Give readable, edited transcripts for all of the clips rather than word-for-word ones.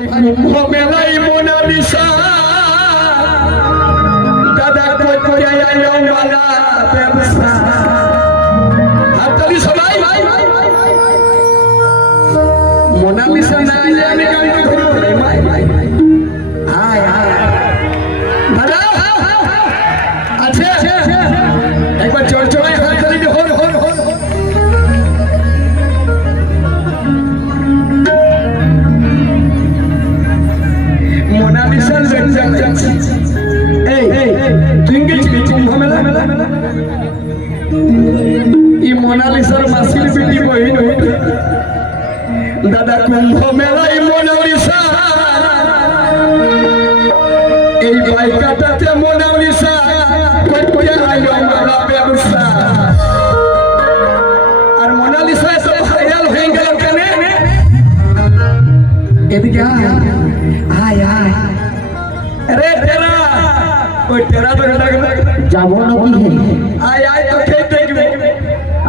কুম্ভ মেলাই মোনালিসা দাদা করতে আইলো মালা ব্যবসা হাততালি সবাই মোনালিসা না আইলে আমি গাড়ি ধরব আয় আয় দাদা আছে একবার চড়চড়াই হাততালি দিয়ে হর হর হর মোনালিসার এই তুই গেছিলি কুম্ভ মেলা এই মোনালিসার মাসির বেটি বহিন দাদা কুম্ভ মেলাই মোনালিসা এই বাইকাটাতে মোনালিসা কইয়া আইলো মালা ব্যবসা আর মোনালিসা এসব ভাইরাল হয়ে গেল কেন এদিকে আয় আয় अरे तेरा कोई तेरा तो लग যাব নাকি आय आय तो खेत देखबे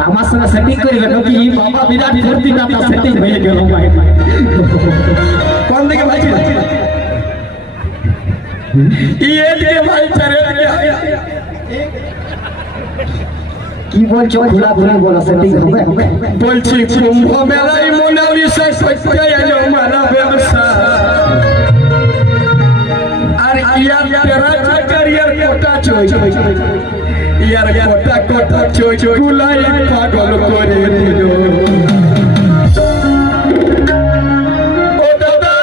আমার সঙ্গে সেটিং করিবে নাকি বাবা বিরাট ধরতি না তা সেটিং হয়ে গেল ভাই কোন দিকে ভাই ये दिए भाई चले কি বলছো খোলা খোলা বলো সেটিং হবে বলছি কুম্ভ মেলায় মোনালিসা সত্যি আইলো মালা ব্যবসা আর ইয়ার তেরা চাকারিয়ার কোটা চই ইয়ার কোটা কোটা চই গুলাই পাগল করে দিল ও দাদা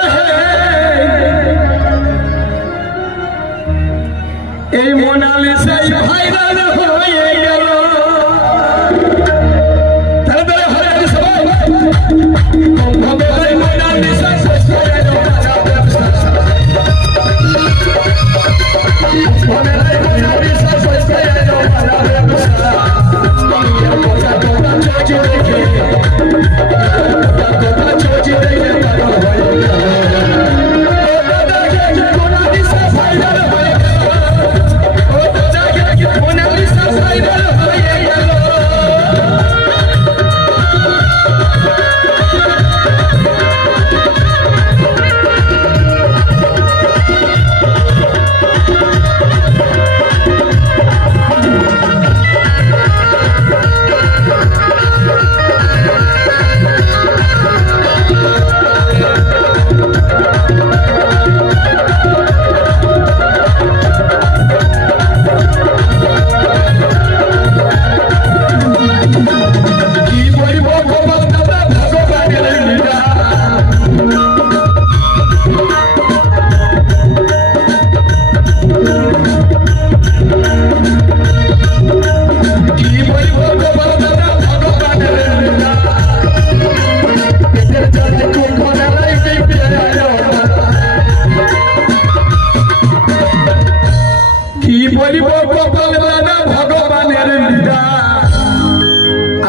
এই মোনালিসা ভাইরাল হয়ে গেল তাহলে তাহলে হরে সবাই কুম্ভ মেলায় মোনালিসা সত্যি আইলো মালা ব্যবসা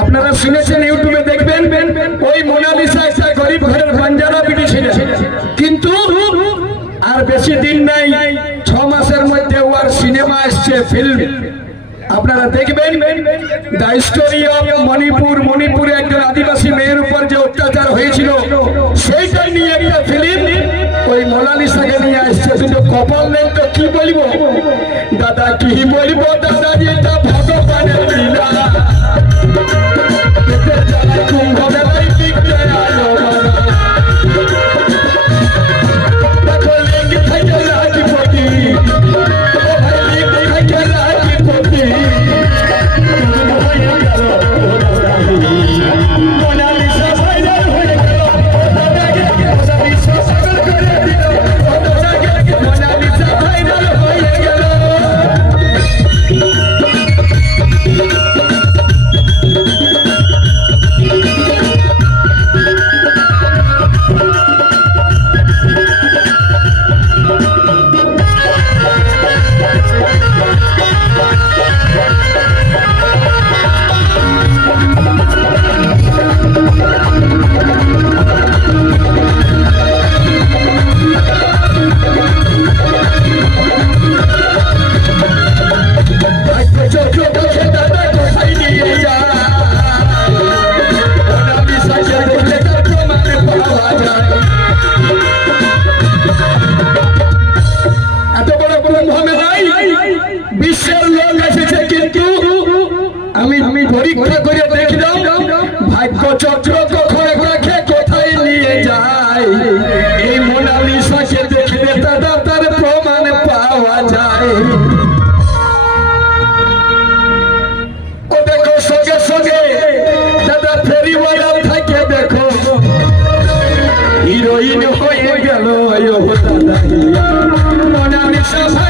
আপনারা শুনেছেন ইউটিউবে দেখবেন ওই মোনালিসা একটা গরিব ঘরের বাঞ্জারা বিটি ছিল কিন্তু আর বেশি দিন নাই 6 মাসের মধ্যে ওর সিনেমা আসছে ফিল্ম আপনারা দেখবেন দ্য স্টোরি অফ মণিপুর মণিপুরে একজন আদিবাসী মেয়ের উপর যে অত্যাচার হয়েছিল সেইটা নিয়ে একটা ফিল্ম ওই মোনালিসাকে নিয়ে আসছে শুধু কপাল নেই তো কি বলবো দাদা কি বলবো দাদা যেটা ভগবানের লীলা কুম্ভ মেলায় বিকতে আলো দেখো লেগে থাকে লাজপতি ও ভাই লেগে থাকে লাজপতি মোনালিসা ভাইরাল হয়ে গেল মোনালিসা পাগল করে দিল মোনালিসা ভাইরাল হয়ে গেল পরীক্ষা করে দেখি দাও ভাগ্য চক্র কখন রাখে কোথায় নিয়ে যায় এই মোনালিসাকে দেখলে দাদা তার প্রমাণ পাওয়া যায় ও দেখো সঙ্গে সঙ্গে দাদা ফেরিওয়ালা থাকে দেখো হিরোইন হয়ে গেল দাদা মোনালিসা